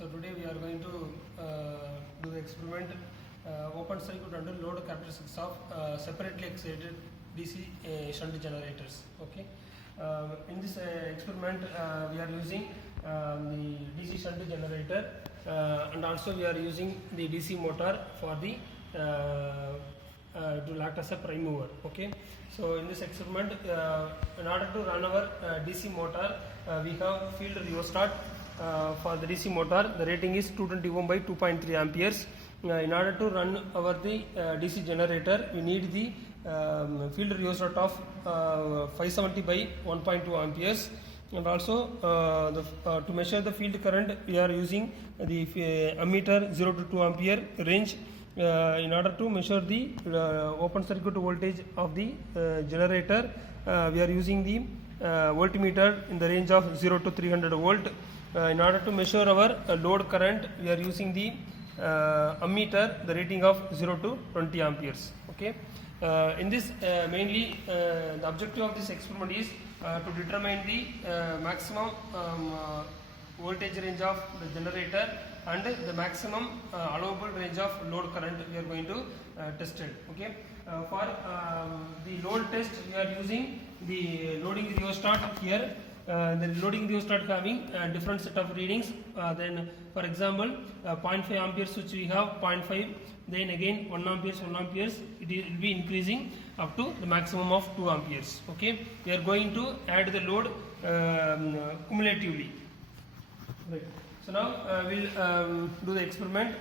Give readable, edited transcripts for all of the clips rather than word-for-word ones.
So today we are going to do the experiment open circuit under load characteristics of separately excited DC shunt generators. Okay. In this experiment we are using the DC shunt generator and also we are using the DC motor for the to act as a prime mover. Okay. So in this experiment in order to run our DC motor we have field rheostat. For the DC motor, the rating is 220 ohm by 2.3 amperes. In order to run our DC generator, we need the field rheostat of 570 by 1.2 amperes. And also to measure the field current, we are using the ammeter 0 to 2 ampere range. In order to measure the open circuit voltage of the generator, we are using the voltmeter in the range of 0 to 300 volt. In order to measure our load current, we are using the ammeter, the rating of 0 to 20 amperes. Okay. In this mainly the objective of this experiment is to determine the maximum voltage range of the generator and the maximum allowable range of load current we are going to test it. Okay. For the load test, we are using the loading rheostat here. The loading rheostat having different set of readings. Then for example 0.5 amperes which we have 0.5, then again 1 amperes, it will be increasing up to the maximum of 2 amperes. Okay, we are going to add the load cumulatively. Right. So now we'll do the experiment.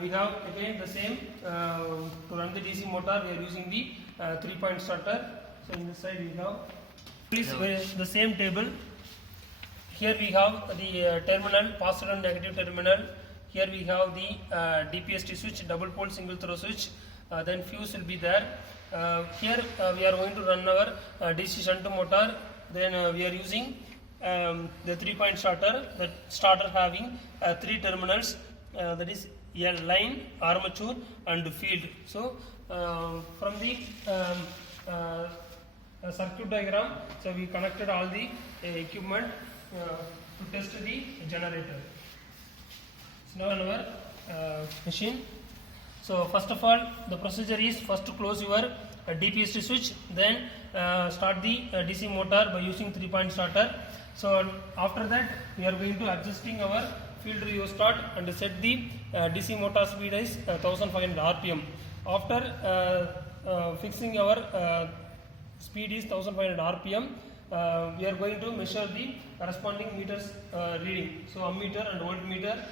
We have again the same to run the DC motor. We are using the 3-point starter. So in this side we have the same table. Here we have the terminal, positive and negative terminal. Here we have the DPST switch, double pole single throw switch. Then fuse will be there. Here we are going to run our DC shunt motor. Then we are using the 3-point starter. The starter having 3 terminals, that is a line, armature and field. So from the circuit diagram, so we connected all the equipment to test the generator. So now on our machine. So first of all, the procedure is first to close your DPST switch, then start the DC motor by using 3-point starter. So after that, we are going to adjusting our field rheostat and set the DC motor speed as 1500 RPM. After fixing our speed is 1500 RPM. We are going to measure the corresponding meters reading. So ammeter and voltmeter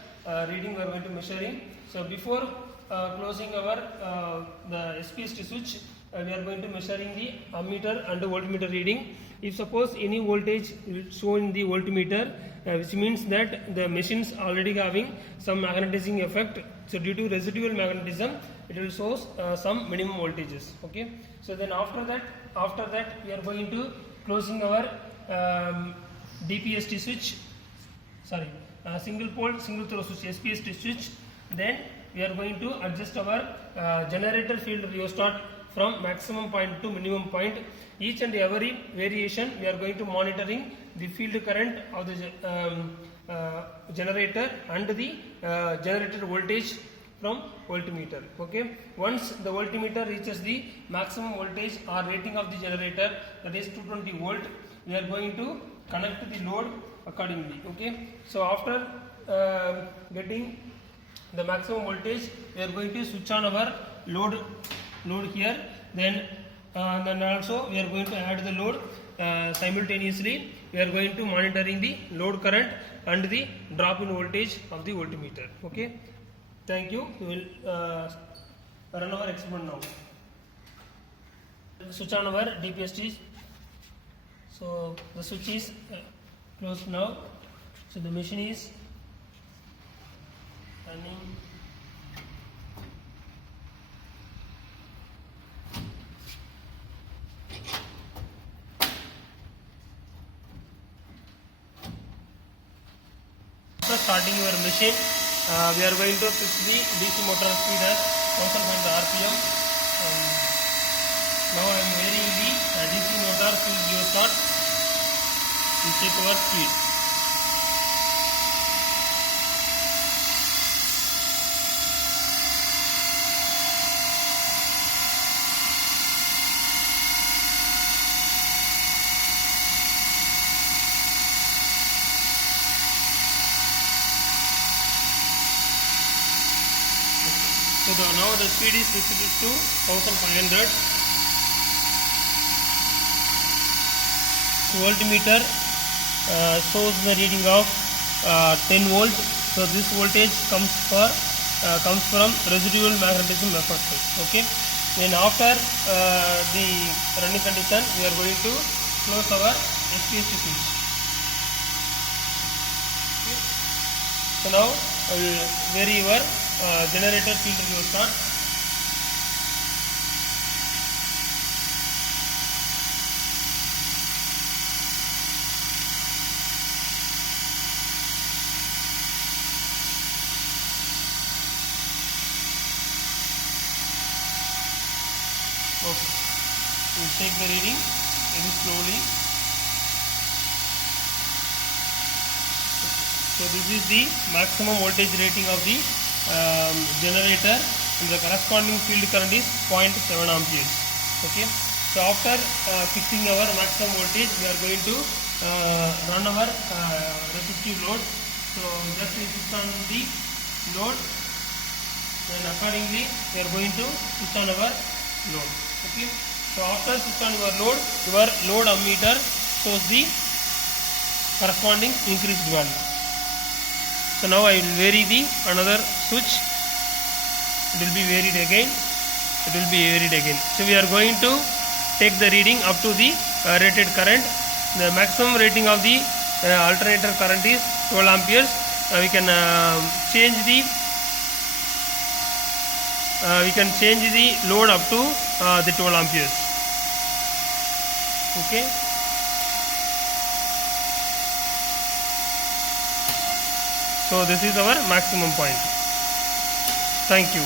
reading we are going to measuring. So before closing our the SPST switch, we are going to measuring the ammeter and voltmeter reading. If suppose any voltage shown in the voltmeter, which means that the machines already having some magnetizing effect. So due to residual magnetism, it will show some minimum voltages. Okay. So then after that we are going to closing our DPST switch, single pole single throw switch, SPST switch. Then we are going to adjust our generator field rheostat from maximum point to minimum point. Each and every variation we are going to monitoring the field current of the generator and the generator voltage from voltmeter. Okay. Once the voltmeter reaches the maximum voltage or rating of the generator, that is 220 volt, we are going to connect the load accordingly. Okay. So after getting the maximum voltage, we are going to switch on our load here. Then also we are going to add the load simultaneously. We are going to monitoring the load current and the drop in voltage of the voltmeter. Okay. Thank you. We will run our experiment now. Switch on our DPST. So the switch is closed now. So the machine is running. After starting your machine, we are going to fix the DC motor speed as 1500 RPM. Now I am wearing the DC motor field rheostat to check our speed. So now the speed is restricted to 1500. Voltmeter shows the reading of 10 volt. So this voltage comes from residual magnetism effect. Okay. Then after the running condition, we are going to close our SPST switch. Okay. So now I will vary your generator field rheostat. Okay, we will take the reading very slowly. So this is the maximum voltage rating of the generator, and the corresponding field current is 0.7 amperes. Okay. So after fixing our maximum voltage, we are going to run our resistive load. So just we switch on the load, then accordingly we are going to switch on our load. Okay. So after switch on your load ammeter shows the corresponding increased value. So now I will vary the another switch. It will be varied again. So we are going to take the reading up to the rated current. The maximum rating of the alternator current is 12 amperes. We can change the load up to the 12 amperes. Okay. So this is our maximum point. Thank you.